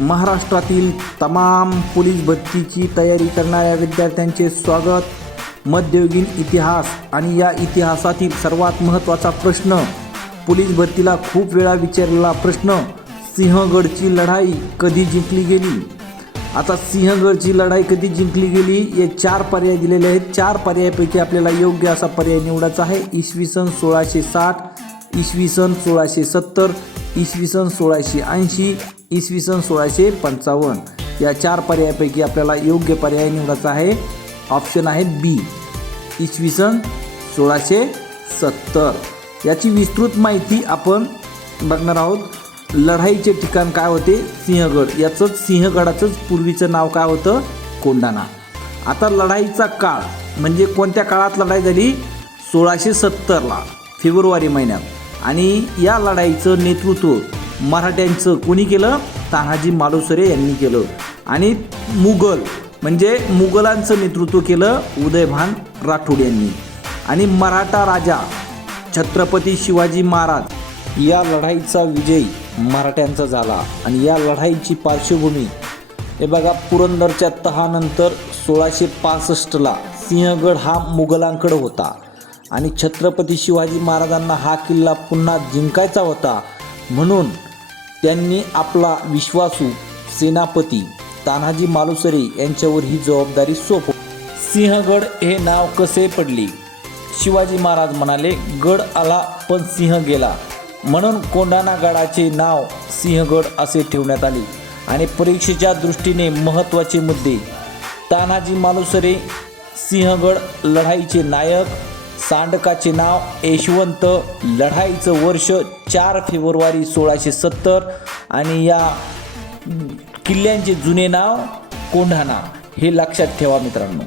महाराष्ट्रातील तमाम पोलीस भरतीची तयारी करणाऱ्या विद्यार्थ्यांचे स्वागत। मध्ययुगीन इतिहास आणि या इतिहासातील सर्वात महत्त्वाचा प्रश्न, पोलीस भरतीला खूप वेळा विचारलेला प्रश्न, सिंहगडची लढाई कधी जिंकली गेली। आता सिंहगडची लढाई कधी जिंकली गेली हे 4 पर्याय दिलेले आहेत। 4 पर्यायापैकी आपल्याला योग्य असा पर्याय निवडायचा आहे। इसवी सन 1660, इसवी सन 1670, इसवी सन 1680, इसवी सन 1655 या 4 पर्यायापैकी आपल्याला योग्य पर्याय निवडायचा आहे। ऑप्शन आहे बी, इसवी सन 1670। याची विस्तृत माहिती आपण बघणार आहोत। लढाईचे ठिकाण काय होते? सिंहगड। याचंच सिंहगडाचंच पूर्वीचं नाव काय होतं? कोंढाणा। आता लढाईचा काळ म्हणजे कोणत्या काळात लढाई झाली? 1670ला फेब्रुवारी महिन्यात। आणि या लढाईचं नेतृत्व मराठ्यांचं कोणी केलं? तानाजी मालुसरे यांनी केलं। आणि मुघल म्हणजे मुघलांचं नेतृत्व केलं उदयभान राठोड यांनी। आणि मराठा राजा छत्रपती शिवाजी महाराज या लढाईचा विजय मराठ्यांचा झाला। आणि या लढाईची पार्श्वभूमी हे बघा, पुरंदरच्या तहानंतर 1665ला सिंहगड हा मुघलांकडे होता आणि छत्रपती शिवाजी महाराजांना हा किल्ला पुन्हा जिंकायचा होता। म्हणून त्यांनी आपला विश्वासू सेनापती तानाजी मालुसरे यांच्यावर ही जबाबदारी सोपवली। सिंहगड हे नाव कसे पडले? शिवाजी महाराज म्हणाले, गड आला पण सिंह गेला, म्हणून कोंढाणा गडाचे नाव सिंहगड असे ठेवण्यात आले। आणि परीक्षेच्या दृष्टीने महत्त्वाचे मुद्दे, तानाजी मालुसरे सिंहगड लढाईचे नायक, सांडकाचे नाव यशवंत, लढाईचं वर्ष 4 फेब्रुवारी 1670 आणि या किल्ल्यांचे जुने नाव कोंढाणा। हे लक्षात ठेवा मित्रांनो।